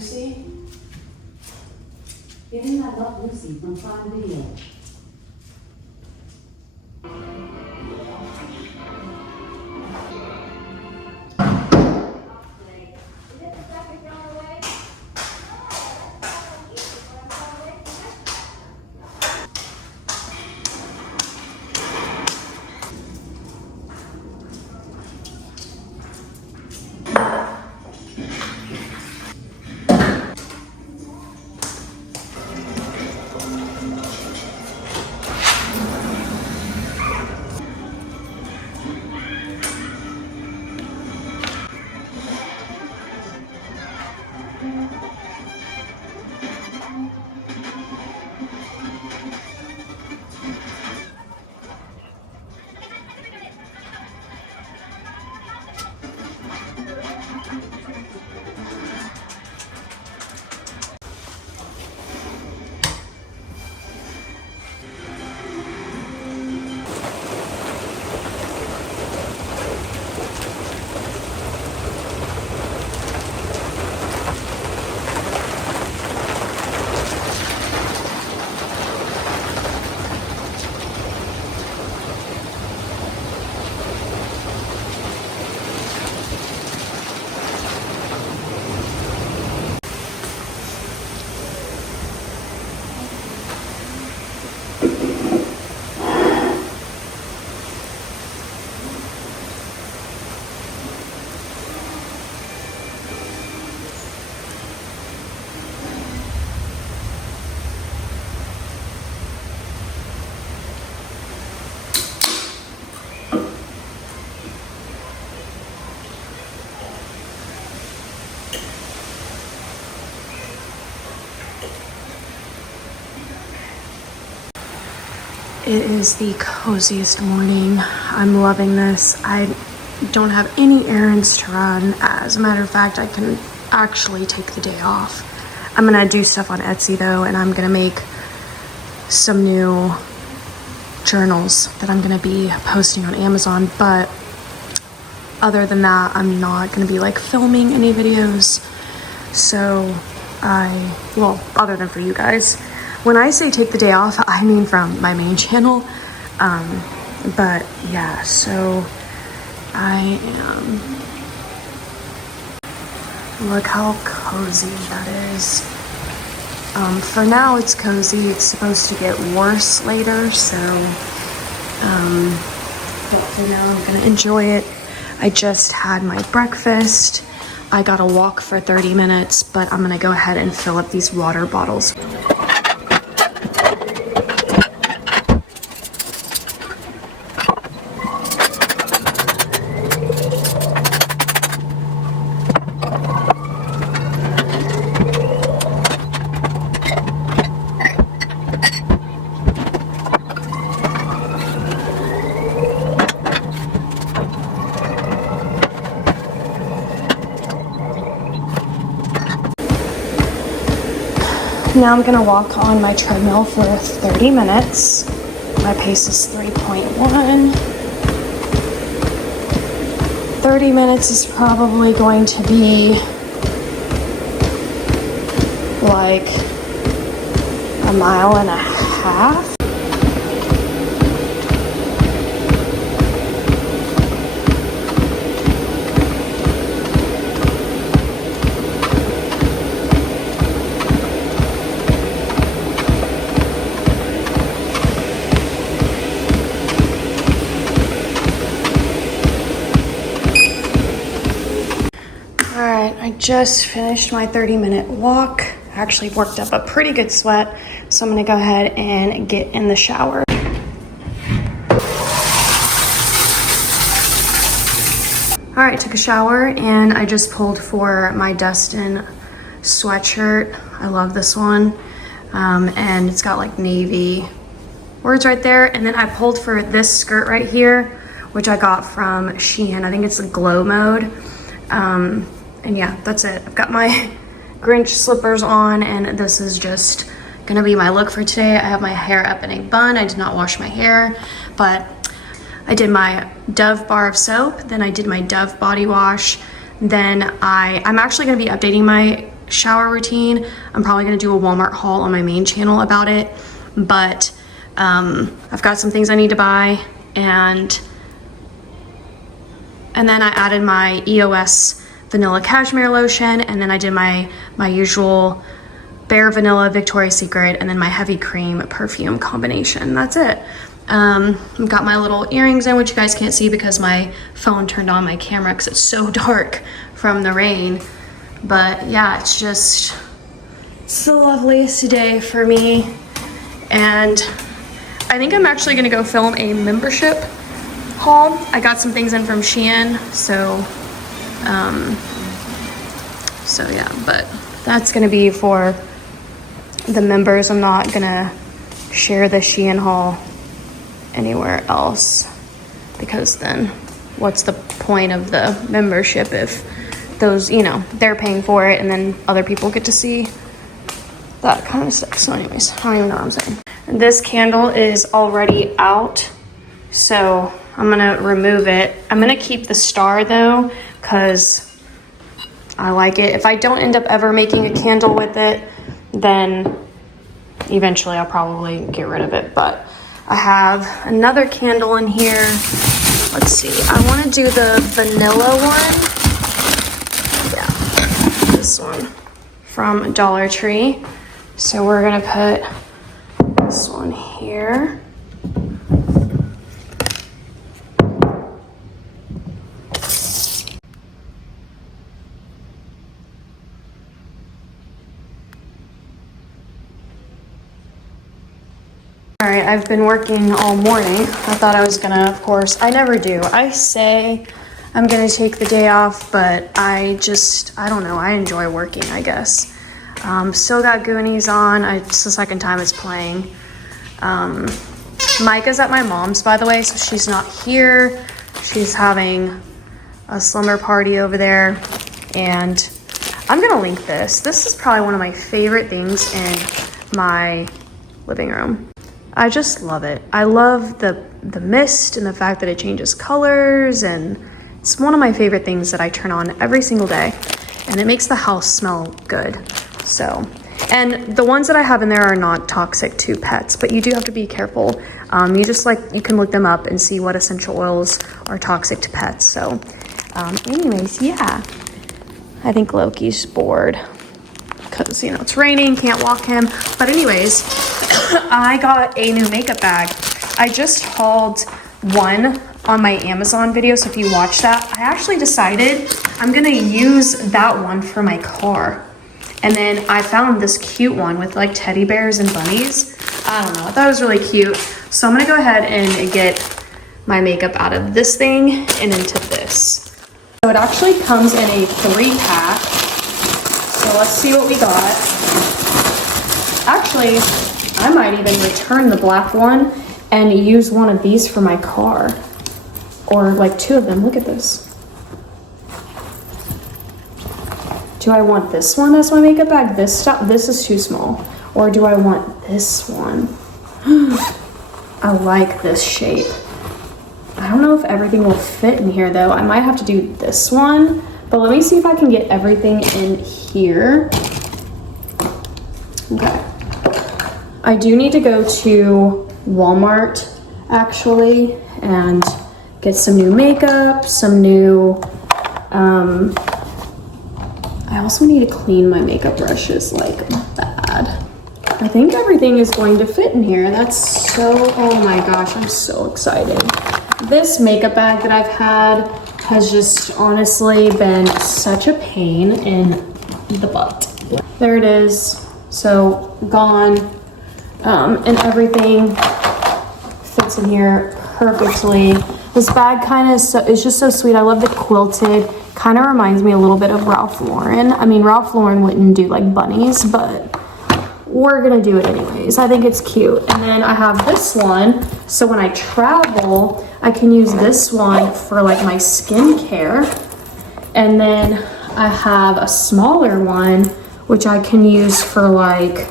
Lucy? Giving I Love Lucy from Prime Video. It is the coziest morning. I'm loving this. I don't have any errands to run. As a matter of fact, I can actually take the day off. I'm gonna do stuff on Etsy though, and I'm gonna make some new journals that I'm gonna be posting on Amazon. But other than that, I'm not gonna be like filming any videos. So well, other than for you guys. When I say take the day off, I mean from my main channel. But yeah, so I am, look how cozy that is. For now it's cozy. It's supposed to get worse later, so but for now I'm gonna enjoy it. I just had my breakfast. I got a walk for 30 minutes, but I'm gonna go ahead and fill up these water bottles. Now I'm gonna walk on my treadmill for 30 minutes. My pace is 3.1. 30 minutes is probably going to be like a mile and a half. I just finished my 30-minute walk. I actually worked up a pretty good sweat, so I'm gonna go ahead and get in the shower. All right, took a shower and I just pulled for my Dustin sweatshirt. I love this one. And it's got like navy words right there. And then I pulled for this skirt right here, which I got from Shein. I think it's a glow mode. And yeah, that's it. I've got my Grinch slippers on, and this is just gonna be my look for today. I have my hair up in a bun. I did not wash my hair, but I did my Dove bar of soap, then I did my Dove body wash, then I'm actually gonna be updating my shower routine. I'm probably gonna do a Walmart haul on my main channel about it, but I've got some things I need to buy, and then I added my EOS vanilla cashmere lotion, and then I did my usual Bare Vanilla Victoria's Secret, and then my heavy cream perfume combination. That's it. I've got my little earrings in, which you guys can't see because my phone turned on my camera because it's so dark from the rain. But yeah, it's the loveliest day for me. And I think I'm actually gonna go film a membership haul. I got some things in from Shein, so yeah, but that's gonna be for the members. I'm not gonna share the Shein haul anywhere else, because then what's the point of the membership if those, you know, they're paying for it and then other people get to see that kind of stuff. So anyways, I don't even know what I'm saying. And this candle is already out, so I'm gonna remove it. I'm gonna keep the star though, because I like it. If I don't end up ever making a candle with it, then eventually I'll probably get rid of it. But I have another candle in here. Let's see, I want to do the vanilla one. Yeah, this one from Dollar Tree. So we're gonna put this one here. All right, I've been working all morning. I thought I was gonna, of course, I never do. I say I'm gonna take the day off, but I don't know, I enjoy working, I guess. Still got Goonies on. It's the second time it's playing. Micah's at my mom's, by the way, so she's not here. She's having a slumber party over there, and I'm gonna link this. This is probably one of my favorite things in my living room. I just love it. I love the mist and the fact that it changes colors, and it's one of my favorite things that I turn on every single day, and it makes the house smell good. So, and the ones that I have in there are not toxic to pets, but you do have to be careful. You can look them up and see what essential oils are toxic to pets. So anyways, yeah, I think Loki's bored because, you know, it's raining, can't walk him. But anyways, I got a new makeup bag. I just hauled one on my Amazon video, so if you watch that, I actually decided I'm gonna use that one for my car. And then I found this cute one with like teddy bears and bunnies. I don't know, I thought it was really cute. So I'm gonna go ahead and get my makeup out of this thing and into this. So it actually comes in a 3-pack. So let's see what we got. Actually, I might even return the black one and use one of these for my car. Or like 2 of them, look at this. Do I want this one as my makeup bag? This is too small. Or do I want this one? I like this shape. I don't know if everything will fit in here though. I might have to do this one, but let me see if I can get everything in here. Okay. I do need to go to Walmart actually and get some new makeup, some new, I also need to clean my makeup brushes like bad. I think everything is going to fit in here. That's so, oh my gosh, I'm so excited. This makeup bag that I've had has just honestly been such a pain in the butt. There it is, so gone, and everything fits in here perfectly. This bag kind of is just so sweet. I love the quilted. Kind of reminds me a little bit of Ralph Lauren. I mean, Ralph Lauren wouldn't do like bunnies, but we're gonna do it anyways. I think it's cute. And then I have this one, so when I travel, I can use this one for like my skincare. And then I have a smaller one, which I can use for like,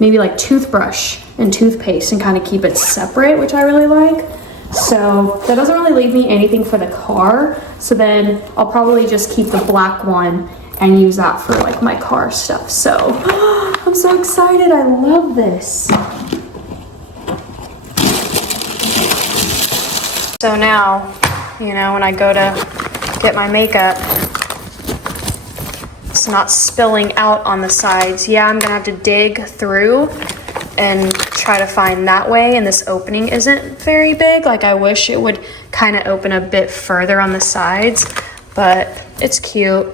maybe like toothbrush and toothpaste and kind of keep it separate, which I really like. So that doesn't really leave me anything for the car. So then I'll probably just keep the black one and use that for like my car stuff. So I'm so excited. I love this. So now, you know, when I go to get my makeup, it's not spilling out on the sides. Yeah, I'm gonna have to dig through and try to find that way, and this opening isn't very big. Like, I wish it would kind of open a bit further on the sides, but it's cute,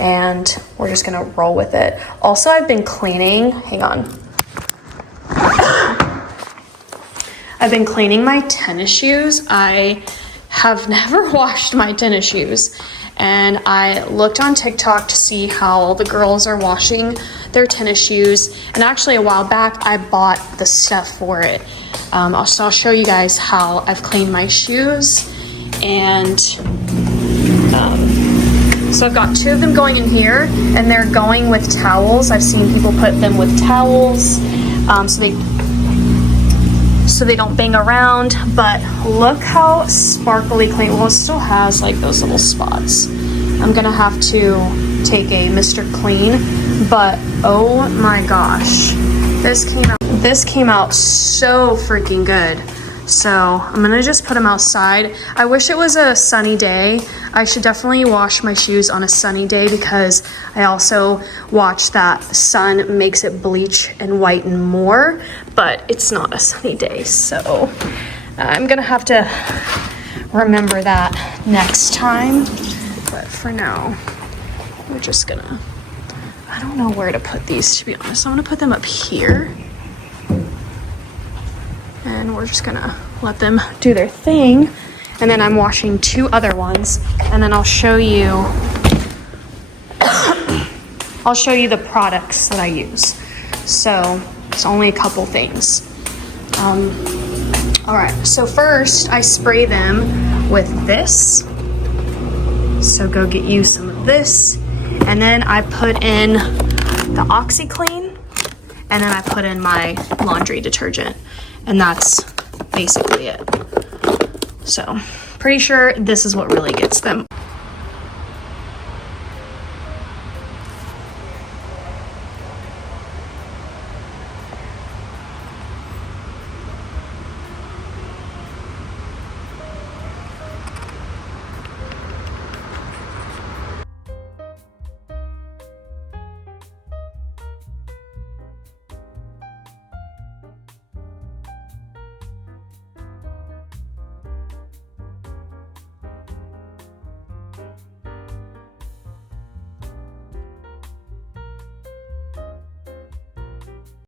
and we're just gonna roll with it. Also, I've been cleaning, hang on. I've been cleaning my tennis shoes. I have never washed my tennis shoes, and I looked on TikTok to see how the girls are washing their tennis shoes, and actually a while back I bought the stuff for it. I'll show you guys how I've cleaned my shoes, and so I've got 2 of them going in here, and they're going with towels. I've seen people put them with towels, so they don't bang around, but look how sparkly clean. Well, it still has like those little spots. I'm gonna have to take a Mr. Clean, but oh my gosh, this came out so freaking good. So I'm gonna just put them outside. I wish it was a sunny day. I should definitely wash my shoes on a sunny day, because I also watch that sun makes it bleach and whiten more, but it's not a sunny day. So I'm gonna have to remember that next time. But for now, we're just gonna, I don't know where to put these, to be honest. I'm gonna put them up here. And we're just gonna let them do their thing. And then I'm washing 2 other ones, and then I'll show you the products that I use. So it's only a couple things. All right, so first I spray them with this. So go get you some of this. And then I put in the OxyClean, and then I put in my laundry detergent. And that's basically it. So, pretty sure this is what really gets them.